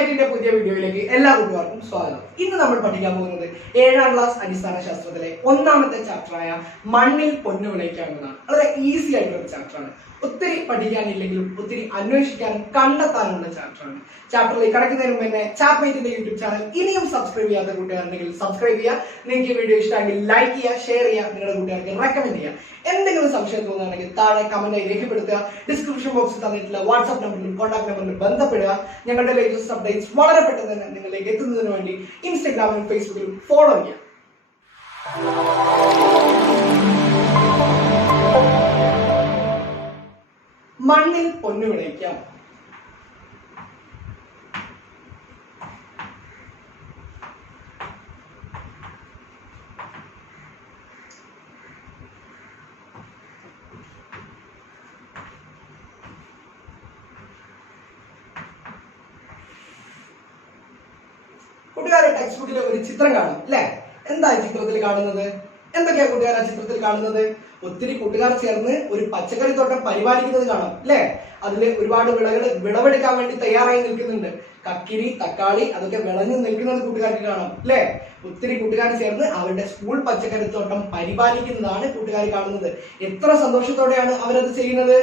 ചാപ്മേറ്റിന്റെ പുതിയ വീഡിയോയിലേക്ക് എല്ലാ കൂട്ടുകാർക്കും സ്വാഗതം. ഇന്ന് നമ്മൾ പഠിക്കാൻ പോകുന്നത് 7ാം ക്ലാസ് അടിസ്ഥാന ശാസ്ത്രത്തിലെ ഒന്നാമത്തെ ചാപ്റ്ററായ മണ്ണിൽ പൊന്നു വിളയിക്കാവുന്നതാണ്. വളരെ ഈസി ആയിട്ടുള്ള ഒരു ചാപ്റ്ററാണ്. ഒത്തിരി പഠിക്കാനില്ലെങ്കിലും ഒത്തിരി അന്വേഷിക്കാനും കണ്ടെത്താനുള്ള ചാപ്റ്ററാണ്. ചാപ്റ്ററിലേക്ക് കടക്കുന്നതിന് മുമ്പ് തന്നെ ചാപ്മേറ്റിന്റെ യൂട്യൂബ് ചാനൽ ഇനിയും സബ്സ്ക്രൈബ് ചെയ്യാത്ത കൂട്ടുകാരുണ്ടെങ്കിൽ സബ്സ്ക്രൈബ് ചെയ്യുക. നിങ്ങൾക്ക് വീഡിയോ ഇഷ്ടമെങ്കിൽ ലൈക്ക് ചെയ്യുക, ഷെയർ ചെയ്യുക, നിങ്ങളുടെ കൂട്ടുകാർക്ക് റെക്കമെൻഡ് ചെയ്യുക. എന്തെങ്കിലും സംശയം തോന്നുകയാണെങ്കിൽ താഴെ കമന്റായി രേഖപ്പെടുത്തുക. ഡിസ്ക്രിപ്ഷൻ ബോക്സിൽ തന്നിട്ടുള്ള വാട്സ്ആപ്പ് നമ്പറിലും കോൺടാക്ട് നമ്പറിലും ബന്ധപ്പെടുക. ഞങ്ങളുടെ ലേറ്റസ്റ്റ് അപ്ഡേറ്റ്സ് വളരെ പെട്ടെന്ന് തന്നെ നിങ്ങളിലേക്ക് എത്തുന്നതിന് വേണ്ടി ഇൻസ്റ്റഗ്രാമിലും ഫേസ്ബുക്കിലും ഫോളോ ചെയ്യുക. മണ്ണിൽ പൊന്നു വിളയിക്കാം. കൂട്ടുകാരെ ടെക്സ്റ്റ് ബുക്കിൽ ഒരു ചിത്രം കാണും അല്ലെ? എന്താ ചിത്രത്തിൽ കാണുന്നത്? എന്തൊക്കെയാ കൂട്ടുകാർ ആ ചിത്രത്തിൽ കാണുന്നത്? ഒത്തിരി കൂട്ടുകാർ ചേർന്ന് ഒരു പച്ചക്കറി തോട്ടം പരിപാലിക്കുന്നത് കാണാം അല്ലെ? അതിൽ ഒരുപാട് വിളകൾ വിളവെടുക്കാൻ വേണ്ടി തയ്യാറായി നിൽക്കുന്നുണ്ട്. കക്കിരി, തക്കാളി അതൊക്കെ വിളഞ്ഞു നിൽക്കുന്നത് കൂട്ടുകാർക്ക് കാണാം അല്ലെ? ഒത്തിരി കൂട്ടുകാർ ചേർന്ന് അവരുടെ സ്കൂൾ പച്ചക്കറി തോട്ടം പരിപാലിക്കുന്നതാണ് കൂട്ടുകാർ കാണുന്നത്. എത്ര സന്തോഷത്തോടെയാണ് അവരത് ചെയ്യുന്നത്.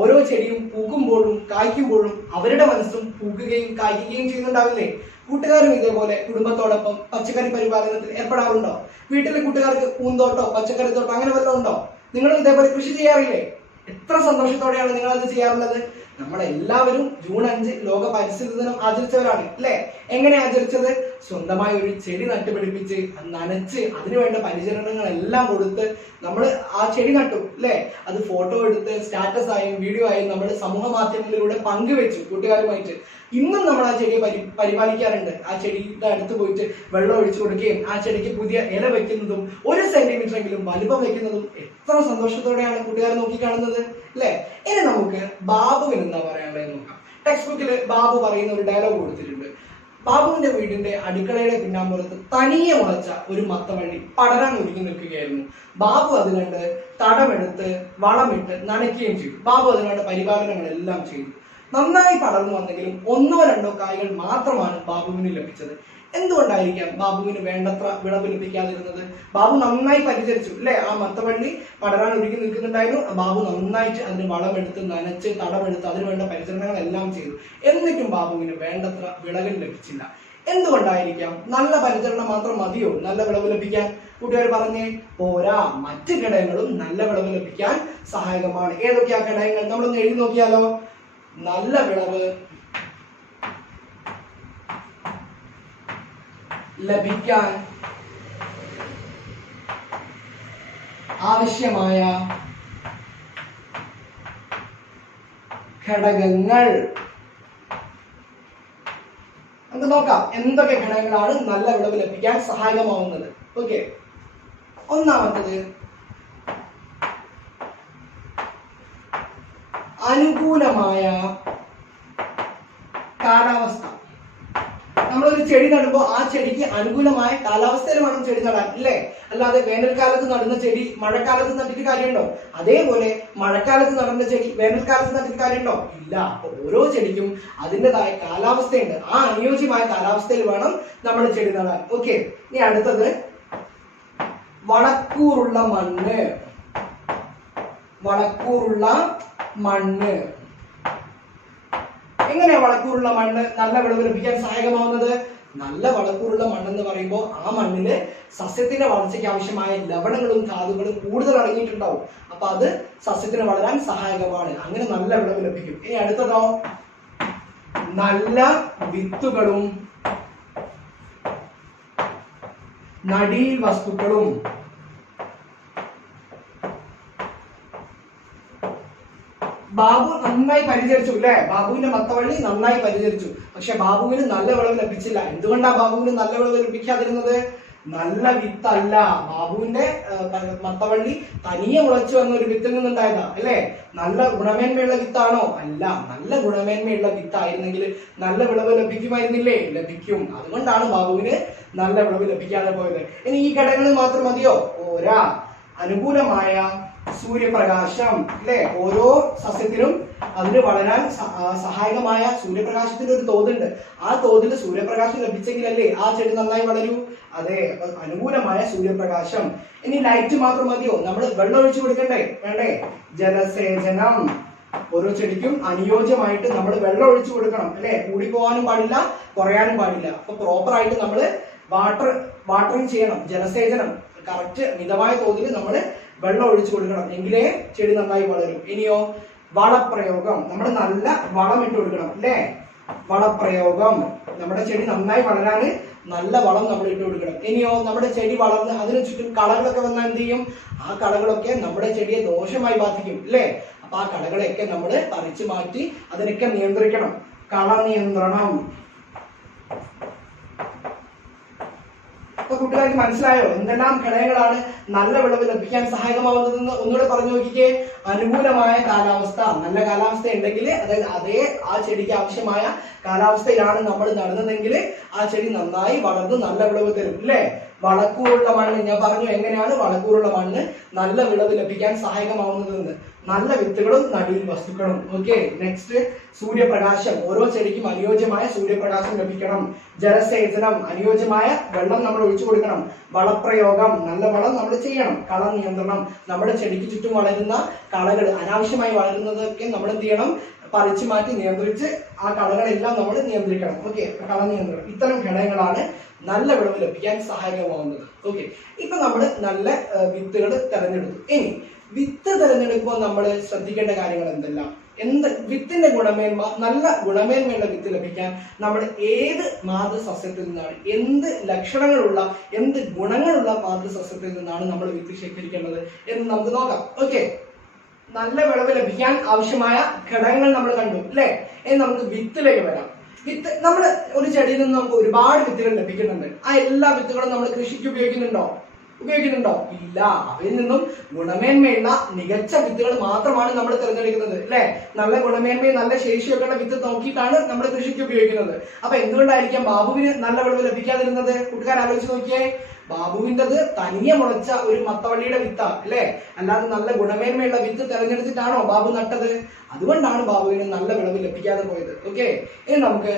ഓരോ ചെടിയും പൂക്കുമ്പോഴും കായ്ക്കുമ്പോഴും അവരുടെ മനസ്സും പൂക്കുകയും കായ്ക്കുകയും ചെയ്യുന്നുണ്ടാവില്ലേ? കൂട്ടുകാരും ഇതേപോലെ കുടുംബത്തോടൊപ്പം പച്ചക്കറി പരിപാലനത്തിൽ ഏർപ്പെടാറുണ്ടോ? വീട്ടിലെ കൂട്ടുകാർക്ക് പൂന്തോട്ടോ പച്ചക്കറി തോട്ടോ അങ്ങനെ വല്ലതും ഉണ്ടോ? നിങ്ങളും ഇതേപോലെ കൃഷി ചെയ്യാറില്ലേ? എത്ര സന്തോഷത്തോടെയാണ് നിങ്ങൾ അത് ചെയ്യാറുള്ളത്? നമ്മളെല്ലാവരും ജൂൺ 5 ലോക പരിസ്ഥിതി ദിനം ആചരിച്ചവരാണ് അല്ലെ? എങ്ങനെ ആചരിച്ചത്? സ്വന്തമായി ഒരു ചെടി നട്ടുപിടിപ്പിച്ച് നനച്ച് അതിനുവേണ്ട പരിചരണങ്ങളെല്ലാം കൊടുത്ത് നമ്മൾ ആ ചെടി നട്ടു അല്ലെ? അത് ഫോട്ടോ എടുത്ത് സ്റ്റാറ്റസ് ആയും വീഡിയോ ആയും നമ്മൾ സമൂഹ മാധ്യമങ്ങളിലൂടെ പങ്കുവെച്ചു കൂട്ടുകാരുമായിട്ട്. ഇന്നും നമ്മൾ ആ ചെടിയെ പരിപാലിക്കാറുണ്ട്. ആ ചെടിയുടെ അടുത്ത് പോയിട്ട് വെള്ളം ഒഴിച്ചു കൊടുക്കുകയും ആ ചെടിക്ക് പുതിയ ഇല വെക്കുന്നതും 1 സെന്റിമീറ്റർ എങ്കിലും വലുപ്പം വെക്കുന്നതും എത്ര സന്തോഷത്തോടെയാണ് കൂട്ടുകാർ നോക്കിക്കാണുന്നത് അല്ലെ? ഇനി നമുക്ക് ബാബുവിന് എന്താ പറയാനുള്ളത് നോക്കാം. ടെക്സ്റ്റ് ബുക്കിൽ ബാബു പറയുന്ന ഒരു ഡയലോഗ് കൊടുത്തിട്ടുണ്ട്. ബാബുവിന്റെ വീടിന്റെ അടുക്കളയുടെ പിന്നാമ്പുറത്ത് തനിയെ മുളച്ച ഒരു മത്തവള്ളി പടരാൻ ഒരുങ്ങി നിൽക്കുകയായിരുന്നു. ബാബു അതിനുണ്ട് തടമെടുത്ത് വളമിട്ട് നനയ്ക്കുകയും ചെയ്തു. ബാബു അതിനുണ്ട് പരിപാലനങ്ങളെല്ലാം ചെയ്തു. നന്നായി പടർന്നു വന്നെങ്കിലും 1-2 കായ്കൾ മാത്രമാണ് ബാബുവിന് ലഭിച്ചത്. എന്തുകൊണ്ടായിരിക്കാം ബാബുവിന് വേണ്ടത്ര വിളവ് ലഭിക്കാതിരുന്നത്? ബാബു നന്നായി പരിചരിച്ചു അല്ലെ? ആ മത്തവള്ളി പടരാൻ ഒരുങ്ങി നിൽക്കുന്നുണ്ടായിരുന്നു. ബാബു നന്നായിട്ട് അതിന് വളമെടുത്ത് നനച്ച് തടമെടുത്ത് അതിന് വേണ്ട പരിചരണങ്ങളെല്ലാം ചെയ്തു. എന്നിട്ടും ബാബുവിന് വേണ്ടത്ര വിളകൾ ലഭിച്ചില്ല. എന്തുകൊണ്ടായിരിക്കാം? നല്ല പരിചരണം മാത്രം മതിയോ നല്ല വിളവ് ലഭിക്കാൻ? കൂട്ടുകാർ പറഞ്ഞേ. പോരാ, മറ്റ് ഘടകങ്ങളും നല്ല വിളവ് ലഭിക്കാൻ സഹായകമാണ്. ഏതൊക്കെയാ ഘടകങ്ങൾ? നമ്മളൊന്ന് എഴുതി നോക്കിയാലോ. നല്ല വിളവ് ലഭിക്കാൻ ആവശ്യമായ ഘടകങ്ങൾ. നമുക്ക് നോക്കാം എന്തൊക്കെ ഘടകങ്ങളാണ് നല്ല വിളവ് ലഭിക്കാൻ സഹായകമാവുന്നത്. ഓക്കെ, ഒന്നാമത്തത് അനുകൂലമായ കാലാവസ്ഥ. നമ്മളൊരു ചെടി നടുമ്പോൾ ആ ചെടിക്ക് അനുകൂലമായ കാലാവസ്ഥയിൽ വേണം ചെടി നടാൻ അല്ലേ? അല്ലാതെ വേനൽക്കാലത്ത് നടുന്ന ചെടി മഴക്കാലത്ത് നട്ടിട്ട് കാര്യമുണ്ടോ? അതേപോലെ മഴക്കാലത്ത് നടുന്ന ചെടി വേനൽക്കാലത്ത് നട്ടിട്ട് കാര്യമുണ്ടോ? ഇല്ല. അപ്പൊ ഓരോ ചെടിക്കും അതിൻ്റെതായ കാലാവസ്ഥയുണ്ട്. ആ അനുയോജ്യമായ കാലാവസ്ഥയിൽ വേണം നമ്മൾ ചെടി നടാൻ. ഓക്കെ, ഇനി അടുത്തത് വളക്കൂറുള്ള മണ്ണ്. വളക്കൂറുള്ള മണ്ണ്. എങ്ങനെയാ വളക്കൂറുള്ള മണ്ണ് നല്ല വിളവ് ലഭിക്കാൻ സഹായകമാവുന്നത്? നല്ല വളക്കൂറുള്ള മണ്ണെന്ന് പറയുമ്പോൾ ആ മണ്ണില് സസ്യത്തിന്റെ വളർച്ചയ്ക്ക് ആവശ്യമായ ലവണങ്ങളും ധാതുക്കളും കൂടുതൽ അടങ്ങിയിട്ടുണ്ടാവും. അപ്പൊ അത് സസ്യത്തിന് വളരാൻ സഹായകമാണ്. അങ്ങനെ നല്ല വിളവ് ലഭിക്കും. ഇനി അടുത്തതോ നല്ല വിത്തുകളും നടീൽ വസ്തുക്കളും. ബാബു നന്നായി പരിചരിച്ചു അല്ലെ? ബാബുവിന്റെ മത്തവള്ളി നന്നായി പരിചരിച്ചു. പക്ഷെ ബാബുവിന് നല്ല വിളവ് ലഭിച്ചില്ല. എന്തുകൊണ്ടാ ബാബുവിന് നല്ല വിളവ് ലഭിക്കാതിരുന്നത്? നല്ല വിത്തല്ല. ബാബുവിന്റെ മത്തവള്ളി തനിയെ മുളച്ചു വന്ന ഒരു വിത്തിൽ നിന്നുണ്ടായതാ അല്ലെ? നല്ല ഗുണമേന്മയുള്ള വിത്താണോ? അല്ല. നല്ല ഗുണമേന്മയുള്ള വിത്തായിരുന്നെങ്കിൽ നല്ല വിളവ് ലഭിക്കുമായിരുന്നില്ലേ? ലഭിക്കും. അതുകൊണ്ടാണ് ബാബുവിന് നല്ല വിളവ് ലഭിക്കാതെ പോയത്. ഇനി ഈ ഘടകങ്ങൾ മാത്രം മതിയോ? പോരാ. അനുകൂലമായ സൂര്യപ്രകാശം അല്ലെ. ഓരോ സസ്യത്തിനും അതിന് വളരാൻ സഹായകമായ സൂര്യപ്രകാശത്തിന്റെ ഒരു തോതുണ്ട്. ആ തോതിൽ സൂര്യപ്രകാശം ലഭിച്ചെങ്കിലല്ലേ ആ ചെടി നന്നായി വളരൂ. അതെ, അനുകൂലമായ സൂര്യപ്രകാശം. ഇനി ലൈറ്റ് മാത്രം മതിയോ? നമ്മൾ വെള്ളം ഒഴിച്ചു കൊടുക്കണ്ടേ? വേണ്ടേ? ജലസേചനം. ഓരോ ചെടിക്കും അനുയോജ്യമായിട്ട് നമ്മൾ വെള്ളം ഒഴിച്ചു കൊടുക്കണം അല്ലെ. കൂടി പോകാനും പാടില്ല, കുറയാനും പാടില്ല. അപ്പൊ പ്രോപ്പർ ആയിട്ട് നമ്മൾ വാട്ടറിങ് ചെയ്യണം. ജലസേചനം കറക്റ്റ് മിതമായ തോതിൽ നമ്മൾ വെള്ളം ഒഴിച്ചു കൊടുക്കണം, എങ്കിലേ ചെടി നന്നായി വളരും. ഇനിയോ വളപ്രയോഗം. നമ്മൾ നല്ല വളം ഇട്ട് കൊടുക്കണം അല്ലേ. വളപ്രയോഗം. നമ്മുടെ ചെടി നന്നായി വളരാന് നല്ല വളം നമ്മൾ ഇട്ട് കൊടുക്കണം. ഇനിയോ നമ്മുടെ ചെടി വളർന്ന് അതിനു ചുറ്റും കളകളൊക്കെ വന്നാൽ എന്ത് ചെയ്യും? ആ കളകളൊക്കെ നമ്മുടെ ചെടിയെ ദോഷമായി ബാധിക്കും അല്ലേ. അപ്പൊ ആ കളകളെയൊക്കെ നമ്മൾ പറിച്ചു മാറ്റി അതിനൊക്കെ നിയന്ത്രിക്കണം. കള നിയന്ത്രണം. അപ്പൊ കൂട്ടുകാർക്ക് മനസ്സിലായോ എന്തെല്ലാം ഘടകങ്ങളാണ് നല്ല വിളവ് ലഭിക്കാൻ സഹായകമാവുന്നതെന്ന്? ഒന്നുകൂടെ പറഞ്ഞു നോക്കിക്കേ. അനുകൂലമായ കാലാവസ്ഥ. നല്ല കാലാവസ്ഥ ഉണ്ടെങ്കിൽ, അതായത് അതേ ആ ചെടിക്ക് ആവശ്യമായ കാലാവസ്ഥയിലാണ് നമ്മൾ നടന്നതെങ്കിൽ ആ ചെടി നന്നായി വളർന്ന് നല്ല വിളവ് തരും അല്ലേ. വളക്കൂറുള്ള മണ്ണ്. ഞാൻ പറഞ്ഞു എങ്ങനെയാണ് വളക്കൂറുള്ള മണ്ണ് നല്ല വിളവ് ലഭിക്കാൻ സഹായകമാവുന്നതെന്ന്. നല്ല വിത്തുകളും നടീൽ വസ്തുക്കളും. ഓക്കെ, നെക്സ്റ്റ് സൂര്യപ്രകാശം. ഓരോ ചെടിക്കും അനുയോജ്യമായ സൂര്യപ്രകാശം ലഭിക്കണം. ജലസേചനം. അനുയോജ്യമായ വെള്ളം നമ്മൾ ഒഴിച്ചു കൊടുക്കണം. വളപ്രയോഗം. നല്ല വളം നമ്മൾ ചെയ്യണം. കള നിയന്ത്രണം. നമ്മുടെ ചെടിക്ക് ചുറ്റും വളരുന്ന കളകൾ, അനാവശ്യമായി വളരുന്നതൊക്കെ നമ്മൾ എന്ത് ചെയ്യണം? പറിച്ചു മാറ്റി നിയന്ത്രിച്ച് ആ കളകളെല്ലാം നമ്മൾ നിയന്ത്രിക്കണം. ഓക്കെ, കള നിയന്ത്രണം. ഇത്തരം ഘടകങ്ങളാണ് നല്ല വിളവ് ലഭിക്കാൻ സഹായകമാവുന്നത്. ഓക്കെ, ഇപ്പൊ നമ്മൾ നല്ല വിത്തുകൾ തെരഞ്ഞെടുത്തു. ഇനി വിത്ത് തെരഞ്ഞെടുക്കുമ്പോൾ നമ്മൾ ശ്രദ്ധിക്കേണ്ട കാര്യങ്ങൾ എന്തെല്ലാം? വിത്തിന്റെ ഗുണമേന്മ, നല്ല ഗുണമേന്മയുള്ള വിത്ത് ലഭിക്കാൻ നമ്മൾ ഏത് മാതൃസസ്യത്തിൽ നിന്നാണ്, എന്ത് ലക്ഷണങ്ങളുള്ള, എന്ത് ഗുണങ്ങളുള്ള മാതൃസസ്യത്തിൽ നിന്നാണ് നമ്മൾ വിത്ത് ശേഖരിക്കേണ്ടത് എന്ന് നമുക്ക് നോക്കാം. ഓക്കെ, നല്ല വിളവ് ലഭിക്കാൻ ആവശ്യമായ ഘടകങ്ങൾ നമ്മൾ കണ്ടു അല്ലെ. ഇനി നമുക്ക് വിത്തിലേക്ക് വരാം. വിത്ത്, നമ്മൾ ഒരു ചെടിയിൽ നിന്ന് നമുക്ക് ഒരുപാട് വിത്തുകൾ ലഭിക്കുന്നുണ്ട്. ആ എല്ലാ വിത്തുകളും നമ്മൾ കൃഷിക്ക് ഉപയോഗിക്കുന്നുണ്ടോ? ഇല്ല. അവയിൽ നിന്നും ഗുണമേന്മയുള്ള മികച്ച വിത്തുകൾ മാത്രമാണ് നമ്മൾ തിരഞ്ഞെടുക്കുന്നത് അല്ലെ. നല്ല ഗുണമേന്മയും നല്ല ശേഷിയൊക്കെയുള്ള വിത്ത് നോക്കിയിട്ടാണ് നമ്മൾ കൃഷിക്ക് ഉപയോഗിക്കുന്നത്. അപ്പൊ എന്തുകൊണ്ടായിരിക്കാം ബാബുവിന് നല്ല വിളവ് ലഭിക്കാതിരുന്നത്? കൂട്ടുകാർ ആലോചിച്ച് നോക്കിയേ. ബാബുവിൻ്റെത് തനിയെ മുളച്ച ഒരു മത്തവള്ളിയുടെ വിത്താ അല്ലെ. അല്ലാതെ നല്ല ഗുണമേന്മയുള്ള വിത്ത് തെരഞ്ഞെടുത്തിട്ടാണോ ബാബു നട്ടത്? അതുകൊണ്ടാണ് ബാബുവിന് നല്ല വിളവ് ലഭിക്കാതെ പോയത്. ഓക്കെ, ഇനി നമുക്ക്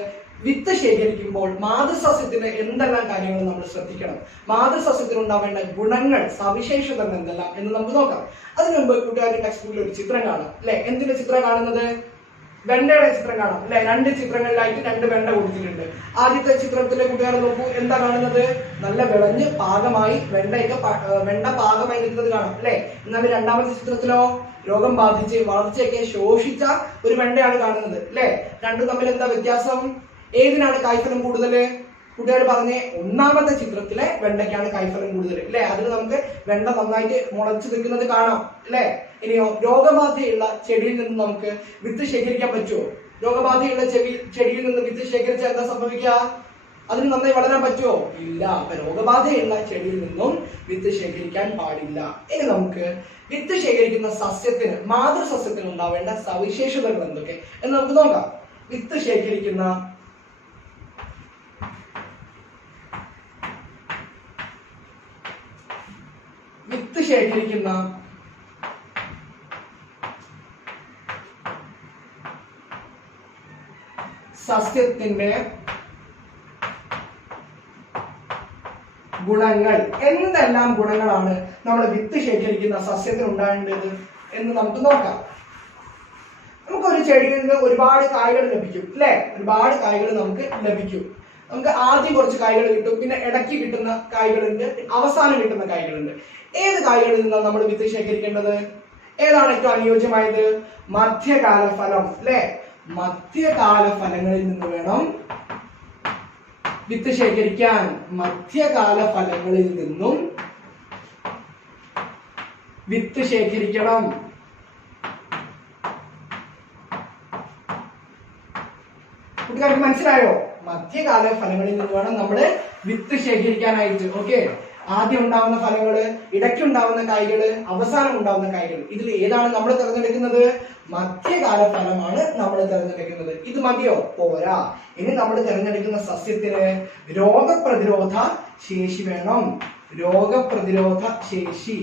വിത്ത് ശേഖരിക്കുമ്പോൾ മാതൃസസ്യത്തിന് എന്തെല്ലാം കാര്യങ്ങൾ നമ്മൾ ശ്രദ്ധിക്കണം, മാതൃസസ്യത്തിന് ഉണ്ടാവേണ്ട ഗുണങ്ങൾ, സവിശേഷതകൾ എന്തെല്ലാം എന്ന് നമുക്ക് നോക്കാം. അതിനു മുമ്പ് കൂട്ടുകാരുടെ ടെക്സ്റ്റ് ബുക്കിൽ ഒരു ചിത്രം കാണാം അല്ലെ. എന്തിന്റെ ചിത്രം കാണുന്നത്? വെണ്ടയുടെ ചിത്രം കാണാം അല്ലെ. 2 ചിത്രങ്ങളിലായിട്ട് 2 വെണ്ട കൊടുത്തിട്ടുണ്ട്. ആദ്യത്തെ ചിത്രത്തിലെ കൂട്ടുകാർ നോക്കൂ, എന്താ കാണുന്നത്? നല്ല വിളഞ്ഞ് പാകമായി വെണ്ട പാകമായി നിൽക്കുന്നത് കാണാം അല്ലെ. എന്നാൽ രണ്ടാമത്തെ ചിത്രത്തിലോ രോഗം ബാധിച്ച് വളർച്ചയൊക്കെ ശോഷിച്ച ഒരു വെണ്ടയാണ് കാണുന്നത് അല്ലെ. രണ്ടും തമ്മിൽ എന്താ വ്യത്യാസം? ഏതിനാണ് കായ്ഫലം കൂടുതൽ? കൂട്ടുകാർ പറഞ്ഞേ, ഒന്നാമത്തെ ചിത്രത്തിലെ വെണ്ടയ്ക്കാണ് കായ്ഫലം കൂടുതൽ അല്ലെ. അതിൽ നമുക്ക് വെണ്ട നന്നായിട്ട് മുളച്ചു നിൽക്കുന്നത് കാണാം അല്ലെ. ഇനിയോ രോഗബാധയുള്ള ചെടിയിൽ നിന്ന് നമുക്ക് വിത്ത് ശേഖരിക്കാൻ പറ്റുമോ? രോഗബാധയുള്ള ചെടിയിൽ നിന്ന് വിത്ത് ശേഖരിച്ചാൽ എന്താ സംഭവിക്കുക? അതിന് നന്നായി വളരാൻ പറ്റുമോ? ഇല്ല. അപ്പൊ രോഗബാധയുള്ള ചെടിയിൽ നിന്നും വിത്ത് ശേഖരിക്കാൻ പാടില്ല. ഇനി നമുക്ക് വിത്ത് ശേഖരിക്കുന്ന സസ്യത്തിന്, മാതൃസസ്യത്തിന് ഉണ്ടാവേണ്ട സവിശേഷതകൾ എന്തൊക്കെ എന്ന് നമുക്ക് നോക്കാം. വിത്ത് ശേഖരിക്കുന്ന സസ്യത്തിന്റെ ഗുണങ്ങൾ. എന്തെല്ലാം ഗുണങ്ങളാണ് നമ്മൾ വിത്ത് ശേഖരിക്കുന്ന സസ്യത്തിന് ഉണ്ടാകേണ്ടത് എന്ന് നമുക്ക് നോക്കാം. നമുക്ക് ഒരു ചെടിയിൽ നിന്ന് ഒരുപാട് കായ്കൾ ലഭിക്കും അല്ലെ. ഒരുപാട് കായ്കൾ നമുക്ക് ലഭിക്കും. നമുക്ക് ആദ്യം കുറച്ച് കായ്കൾ കിട്ടും, പിന്നെ ഇടയ്ക്ക് കിട്ടുന്ന കായ്കളുണ്ട്, അവസാനം കിട്ടുന്ന കായ്കളുണ്ട്. ഏത് കായ്കളിൽ നിന്നാണ് നമ്മൾ വിത്ത് ശേഖരിക്കേണ്ടത്? ഏതാണ് ഏറ്റവും അനുയോജ്യമായത്? മധ്യകാല ഫലം അല്ലെ. മധ്യകാല ഫലങ്ങളിൽ നിന്ന് വേണം വിത്ത് ശേഖരിക്കാൻ. മധ്യകാല ഫലങ്ങളിൽ നിന്നും വിത്ത് ശേഖരിക്കണം. കുട്ടികൾക്ക് മനസ്സിലായോ? മധ്യകാല ഫലങ്ങളിൽ നിന്ന് വേണം നമ്മൾ വിത്ത് ശേഖരിക്കാനായിട്ട്. ഓക്കെ, ആദ്യം ഉണ്ടാവുന്ന ഫലങ്ങള്, ഇടയ്ക്കുണ്ടാവുന്ന കായ്കള്, അവസാനം ഉണ്ടാവുന്ന കായ്കൾ, ഇതിൽ ഏതാണ് നമ്മൾ തിരഞ്ഞെടുക്കുന്നത്? മധ്യകാല ഫലമാണ് നമ്മൾ തിരഞ്ഞെടുക്കുന്നത്. ഇത് മതിയോ? പോരാ. ഇനി നമ്മൾ തിരഞ്ഞെടുക്കുന്ന സസ്യത്തിന് രോഗപ്രതിരോധ ശേഷി വേണം. രോഗപ്രതിരോധ ശേഷി.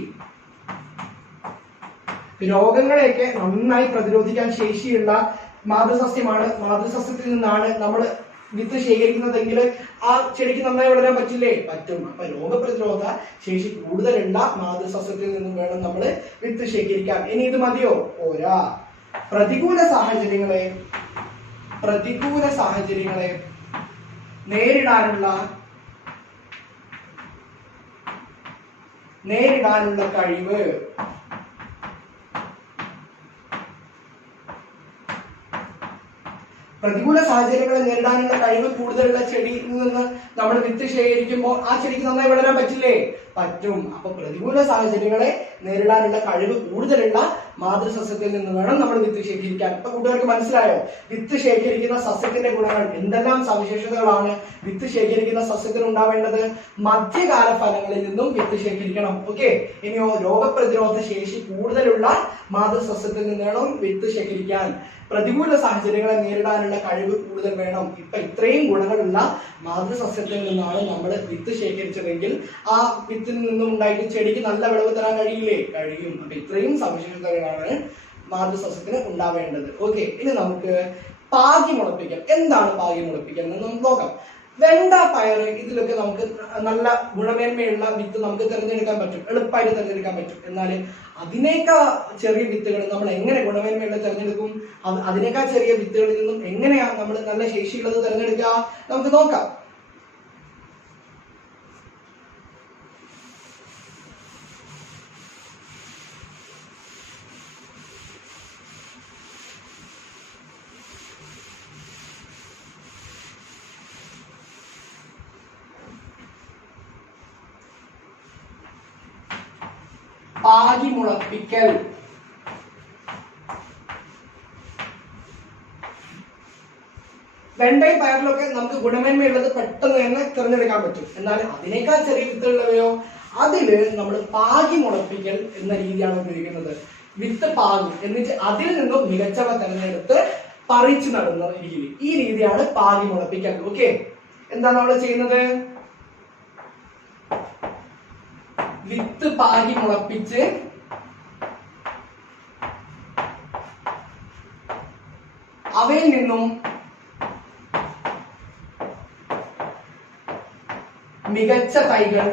രോഗങ്ങളെയൊക്കെ നന്നായി പ്രതിരോധിക്കാൻ ശേഷിയുള്ള മാതൃസസ്യമാണ്. മാതൃസസ്യത്തിൽ നിന്നാണ് നമ്മൾ വിത്ത് ശേഖരിക്കുന്നതെങ്കിൽ ആ ചെടിക്ക് നന്നായി വളരാൻ പറ്റില്ലേ? പറ്റും. അപ്പൊ രോഗപ്രതിരോധ ശേഷി കൂടുതലുള്ള മാതൃസസ്യത്തിൽ നിന്നും വേണം നമ്മൾ വിത്ത് ശേഖരിക്കാൻ. ഇനി ഇത് മതിയോ? പോരാ. പ്രതികൂല സാഹചര്യങ്ങളെ നേരിടാനുള്ള കഴിവ്. പ്രതികൂല സാഹചര്യങ്ങളെ നേരിടാനുള്ള കഴിവ് കൂടുതലുള്ള ചെടിയിൽ നിന്ന് നമ്മൾ വിത്ത് ശേഖരിക്കുമ്പോൾ ആ ചെടിക്ക് നന്നായി വളരാൻ പറ്റില്ലേ? പറ്റും. അപ്പൊ പ്രതികൂല സാഹചര്യങ്ങളെ നേരിടാനുള്ള കഴിവ് കൂടുതലുള്ള മാതൃസസ്യത്തിൽ നിന്ന് വേണം നമ്മൾ വിത്ത് ശേഖരിക്കാൻ. ഇപ്പൊ കൂട്ടുകാർക്ക് മനസ്സിലായോ? വിത്ത് ശേഖരിക്കുന്ന സസ്യത്തിന്റെ ഗുണങ്ങൾ എന്തെല്ലാം സവിശേഷതകളാണ് വിത്ത് ശേഖരിക്കുന്ന സസ്യത്തിന് ഉണ്ടാവേണ്ടത്? മധ്യകാല ഫലങ്ങളിൽ നിന്നും വിത്ത് ശേഖരിക്കണം. ഓക്കെ. ഇനിയോ രോഗപ്രതിരോധ ശേഷി കൂടുതലുള്ള മാതൃസസ്യത്തിൽ നിന്ന് വേണം വിത്ത് ശേഖരിക്കാൻ. പ്രതികൂല സാഹചര്യങ്ങളെ നേരിടാനുള്ള കഴിവ് കൂടുതൽ വേണം. ഇപ്പൊ ഇത്രയും ഗുണങ്ങളുള്ള മാതൃസസ്യത്തിൽ നിന്നാണ് നമ്മൾ വിത്ത് ശേഖരിച്ചതെങ്കിൽ ആ വിത്തിൽ നിന്നും ഉണ്ടായിട്ട് ചെടിക്ക് നല്ല വിളവ് തരാൻ കഴിയില്ലേ? കഴിയും. അപ്പൊ ഇത്രയും സവിശേഷതകളാണ് മാതൃസസ്യത്തിന് ഉണ്ടാവേണ്ടത്. ഓക്കെ. ഇനി നമുക്ക് പാകി മുളപ്പിക്കൽ. എന്താണ് പാകി മുളപ്പിക്കൽ എന്ന് നമുക്ക് നോക്കാം. വെണ്ട, പയറ് ഇതിലൊക്കെ നമുക്ക് നല്ല ഗുണമേന്മയുള്ള വിത്ത് നമുക്ക് തിരഞ്ഞെടുക്കാൻ പറ്റും, എളുപ്പമായിട്ട് തിരഞ്ഞെടുക്കാൻ പറ്റും. എന്നാൽ അതിനേക്കാൾ ചെറിയ വിത്തുകൾ നമ്മൾ എങ്ങനെ ഗുണമേന്മയുള്ള തിരഞ്ഞെടുക്കും? അതിനേക്കാൾ ചെറിയ വിത്തുകളിൽ നിന്നും എങ്ങനെയാ നമ്മൾ നല്ല ശേഷിയുള്ളത് തിരഞ്ഞെടുക്കുക? നമുക്ക് നോക്കാം. പാകി മുളപ്പിക്കൽ. വെണ്ടയും പയറിലൊക്കെ നമുക്ക് ഗുണമേന്മയുള്ളത് പെട്ടെന്ന് തന്നെ തിരഞ്ഞെടുക്കാൻ പറ്റും. എന്നാൽ അതിനേക്കാൾ ചെറിയ വിത്തുള്ളവയോ അതില് നമ്മൾ പാകി മുളപ്പിക്കൽ എന്ന രീതിയാണ് ഉപയോഗിക്കുന്നത്. വിത്ത് പാകി എന്നിട്ട് അതിൽ നിന്നും മികച്ചവ തിരഞ്ഞെടുത്ത് പറിച്ചു നടുന്ന രീതി. ഈ രീതിയാണ് പാകി മുളപ്പിക്കൽ. ഓക്കെ. എന്താണ് നമ്മൾ ചെയ്യുന്നത്? വിത്ത് പാകി മുളപ്പിച്ച് അവയിൽ നിന്നും മികച്ച തൈകൾ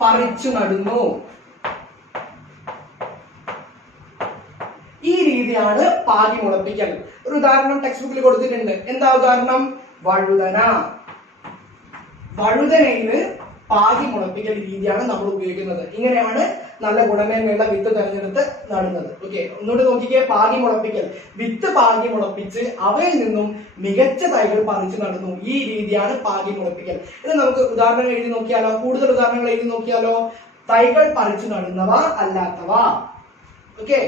പറിച്ചു നടുന്നു. ഈ രീതിയാണ് പാകി മുളപ്പിക്കൽ. ഒരു ഉദാഹരണം ടെക്സ്റ്റ് ബുക്കിൽ കൊടുത്തിട്ടുണ്ട്. എന്താ ഉദാഹരണം? വഴുതന. വഴുതനയില് പാകി മുളപ്പിക്കൽ രീതിയാണ് നമ്മൾ ഉപയോഗിക്കുന്നത്. ഇങ്ങനെയാണ് നല്ല ഗുണമേന്മയുള്ള വിത്ത് തെരഞ്ഞെടുത്ത് നടുന്നത്. ഓക്കെ. ഒന്നുകൂടി നോക്കിക്കേ. പാകി മുളപ്പിക്കൽ. വിത്ത് പാകി മുളപ്പിച്ച് അവയിൽ നിന്നും മികച്ച തൈകൾ പറിച്ചു നടുന്നു. ഈ രീതിയാണ് പാകി മുളപ്പിക്കൽ. ഇത് നമുക്ക് ഉദാഹരണം എഴുതി നോക്കിയാലോ? കൂടുതൽ ഉദാഹരണങ്ങൾ എഴുതി നോക്കിയാലോ? തൈകൾ പറിച്ചു നടുന്നവ അല്ലാത്തവ. ഓക്കെ.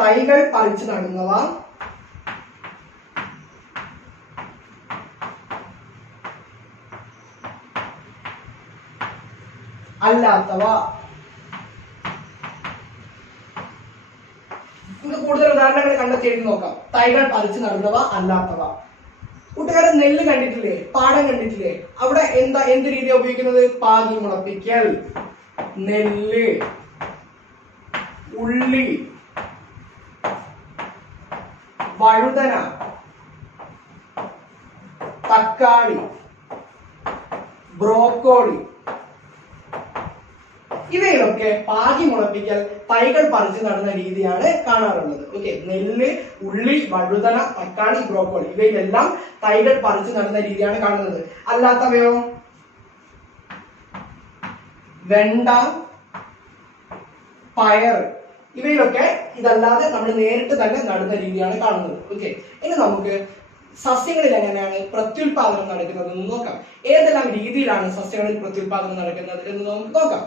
തൈകൾ പറിച്ചു നടുന്നവ അല്ലാത്തവ. നമുക്ക് കൂടുതൽ ഉദാഹരണങ്ങൾ കണ്ടെത്തി എഴുതി നോക്കാം. തൈകൾ പറിച്ചു നടുന്നവ അല്ലാത്തവ. കൂട്ടുകാരൻ നെല്ല് കണ്ടിട്ടില്ലേ? പാടം കണ്ടിട്ടില്ലേ? അവിടെ എന്ത് രീതിയാണ് ഉപയോഗിക്കുന്നത്? പാകി മുളപ്പിക്കൽ. നെല്ല്, ഉള്ളി, വഴുതന, തക്കാളി, ബ്രോക്കോളി ഇവയിലൊക്കെ പാകി മുളപ്പിക്കൽ തൈകൾ പറിച്ചു നടുന്ന രീതിയാണ് കാണാറുള്ളത്. ഓക്കെ. നെല്ല്, ഉള്ളി, വഴുതന, തക്കാളി, ബ്രോക്കോളി ഇവയിലെല്ലാം തൈകൾ പറിച്ചു നടുന്ന രീതിയാണ് കാണുന്നത്. അല്ലാത്തവയോ? വെണ്ട, പയർ ഇവയിലൊക്കെ ഇതല്ലാതെ നമ്മൾ നേരിട്ട് തന്നെ നടുന്ന രീതിയാണ് കാണുന്നത്. ഓക്കെ. ഇനി നമുക്ക് സസ്യങ്ങളിൽ എങ്ങനെയാണ് പ്രത്യുൽപാദനം നടക്കുന്നത് എന്ന് നോക്കാം. ഏതെല്ലാം രീതിയിലാണ് സസ്യങ്ങളിൽ പ്രത്യുൽപാദനം നടക്കുന്നത് എന്ന് നമുക്ക് നോക്കാം.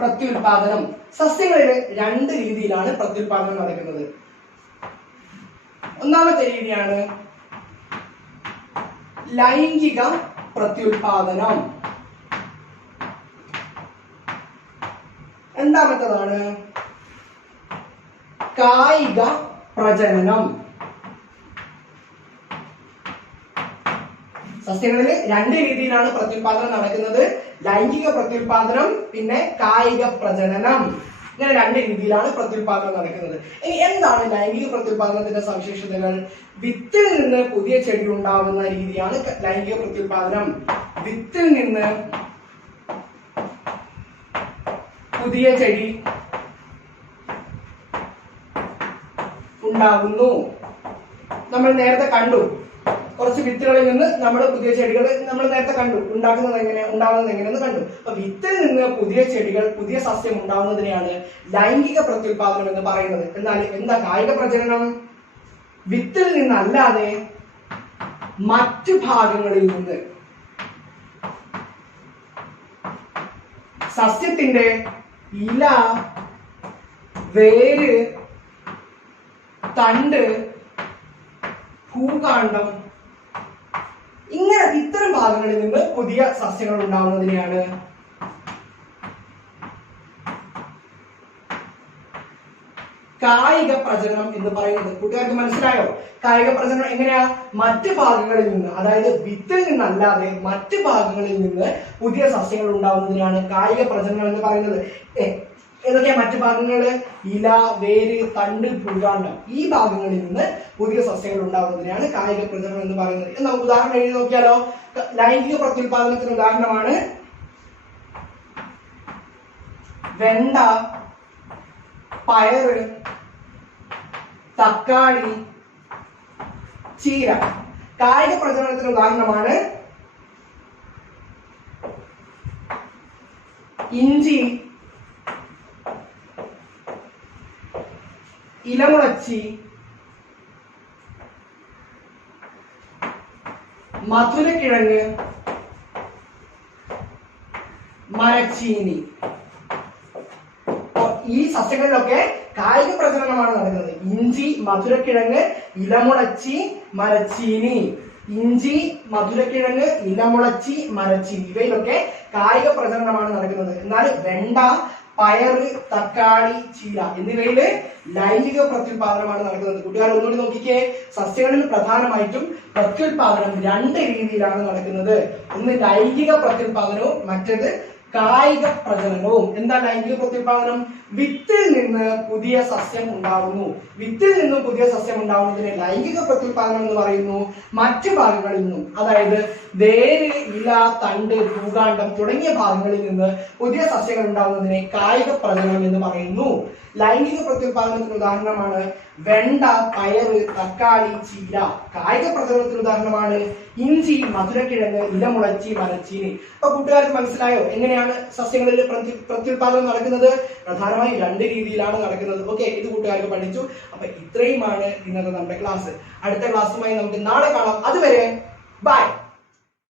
പ്രത്യുൽപാദനം സസ്യങ്ങളിൽ രണ്ട് രീതിയിലാണ് പ്രത്യുൽപാദനം നടക്കുന്നത്. ഒന്നാമത്തെ രീതിയാണ് ലൈംഗിക പ്രത്യുൽപാദനം. രണ്ടാമത്തേതാണ് കായിക പ്രജനനം. സസ്യങ്ങളിൽ രണ്ട് രീതിയിലാണ് പ്രത്യുൽപാദനം നടക്കുന്നത്. ലൈംഗിക പ്രത്യുൽപാദനം, പിന്നെ കായിക പ്രജനനം. ഇങ്ങനെ രണ്ട് രീതിയിലാണ് പ്രത്യുൽപാദനം നടക്കുന്നത്. ഇനി എന്താണ് ലൈംഗിക പ്രത്യുൽപാദനത്തിന്റെ സവിശേഷതകൾ? വിത്തിൽ നിന്ന് പുതിയ ചെടി ഉണ്ടാകുന്ന രീതിയാണ് ലൈംഗിക പ്രത്യുൽപാദനം. വിത്തിൽ നിന്ന് പുതിയ ചെടി ഉണ്ടാകുന്നു. നമ്മൾ നേരത്തെ കണ്ടു, കുറച്ച് വിത്തുകളിൽ നിന്ന് നമ്മൾ പുതിയ ചെടികൾ നമ്മൾ നേരത്തെ കണ്ടു. ഉണ്ടാകുന്നത് എങ്ങനെയെന്ന് കണ്ടു. അപ്പൊ വിത്തിൽ നിന്ന് പുതിയ ചെടികൾ, പുതിയ സസ്യം ഉണ്ടാകുന്നതിനെയാണ് ലൈംഗിക പ്രത്യുൽപാദനം എന്ന് പറയുന്നത്. എന്നാൽ എന്താ കായിക പ്രജനനം? വിത്തിൽ നിന്നല്ലാതെ മറ്റു ഭാഗങ്ങളിൽ നിന്ന്, സസ്യത്തിന്റെ ഇല, വേര്, തണ്ട്, ഭൂകാണ്ഡം, ഇങ്ങനെ ഇത്തരം ഭാഗങ്ങളിൽ നിന്ന് പുതിയ സസ്യങ്ങൾ ഉണ്ടാവുന്നതിനെയാണ് കായിക പ്രജനനം എന്ന് പറയുന്നത്. കൂട്ടുകാർക്ക് മനസ്സിലായോ? കായിക പ്രജനനം എങ്ങനെയാ? മറ്റ് ഭാഗങ്ങളിൽ നിന്ന്, അതായത് വിത്തിൽ നിന്നല്ലാതെ മറ്റ് ഭാഗങ്ങളിൽ നിന്ന് പുതിയ സസ്യങ്ങൾ ഉണ്ടാവുന്നതിനാണ് കായിക പ്രജനനം എന്ന് പറയുന്നത്. ഏതൊക്കെയാ മറ്റു ഭാഗങ്ങള്? ഇല, വേര്, തണ്ട്, ഭൂകാണ്ഡം. ഈ ഭാഗങ്ങളിൽ നിന്ന് പുതിയ സസ്യങ്ങൾ ഉണ്ടാകുന്നതിനാണ് കായിക പ്രജനനം എന്ന് പറയുന്നത്. നമുക്ക് ഉദാഹരണം എഴുതി നോക്കിയാലോ? ലൈംഗിക പ്രത്യുൽപാദനത്തിന് ഉദാഹരണമാണ് വെണ്ട, പയറ്, തക്കാളി, ചീര. കായിക പ്രജനനത്തിന് ഉദാഹരണമാണ് ഇഞ്ചി, ഇലമുളച്ചി, മധുരക്കിഴങ്ങ്, മരച്ചീനി. ഈ സസ്യങ്ങളിലൊക്കെ കായിക പ്രജനനമാണ് നടക്കുന്നത്. ഇഞ്ചി, മധുരക്കിഴങ്ങ്, ഇലമുളച്ചി, മരച്ചീനി. ഇഞ്ചി, മധുരക്കിഴങ്ങ്, ഇലമുളച്ചി, മരച്ചീനി, ഇവയിലൊക്കെ കായിക പ്രജനനമാണ് നടക്കുന്നത്. എന്നാൽ വെണ്ട, പയറ്, തക്കാളി, ചീര എന്നിവയില് ലൈംഗിക പ്രത്യുൽപാദനമാണ് നടക്കുന്നത്. കൂട്ടുകാർ ഒന്നുകൂടി നോക്കിക്കേ. സസ്യങ്ങളിൽ പ്രധാനമായിട്ടും പ്രത്യുൽപാദനം രണ്ട് രീതിയിലാണ് നടക്കുന്നത്. ഒന്ന് ലൈംഗിക പ്രത്യുൽപാദനവും മറ്റേത് കായിക പ്രജനനവും. എന്താ ലൈംഗിക പ്രത്യുൽപാദനം? വിത്തിൽ നിന്ന് പുതിയ സസ്യം ഉണ്ടാവുന്നു. വിത്തിൽ നിന്നും പുതിയ സസ്യം ഉണ്ടാവുന്നതിനെ ലൈംഗിക പ്രത്യുൽപാദനം എന്ന് പറയുന്നു. മറ്റു ഭാഗങ്ങളിൽ നിന്നും, അതായത് വേര്, ഇല, തണ്ട്, ഭൂകാണ്ഡം തുടങ്ങിയ ഭാഗങ്ങളിൽ നിന്ന് പുതിയ സസ്യങ്ങൾ ഉണ്ടാവുന്നതിനെ കായിക പ്രജനനം എന്ന് പറയുന്നു. ലൈംഗിക പ്രത്യുൽപാദനത്തിന് ഉദാഹരണമാണ് വെണ്ട, പയറ്, തക്കാളി, ചീര. കായിക പ്രജനനത്തിന് ഉദാഹരണമാണ് ഇഞ്ചി, മധുരക്കിഴങ്ങ്, ഇലമുളച്ചി, മരച്ചീനി. അപ്പൊ കൂട്ടുകാർക്ക് മനസ്സിലായോ എങ്ങനെയാണ് സസ്യങ്ങളിൽ പ്രത്യുൽപാദനം നടക്കുന്നത്? പ്രധാനമായും രണ്ട് രീതിയിലാണ് നടക്കുന്നത്. ഓക്കെ, ഇത് കൂട്ടുകാർക്ക് പഠിച്ചു. അപ്പൊ ഇത്രയുമാണ് ഇന്നത്തെ നമ്മുടെ ക്ലാസ്. അടുത്ത ക്ലാസ്സുമായി നമുക്ക് നാളെ കാണാം. അതുവരെ ബൈ.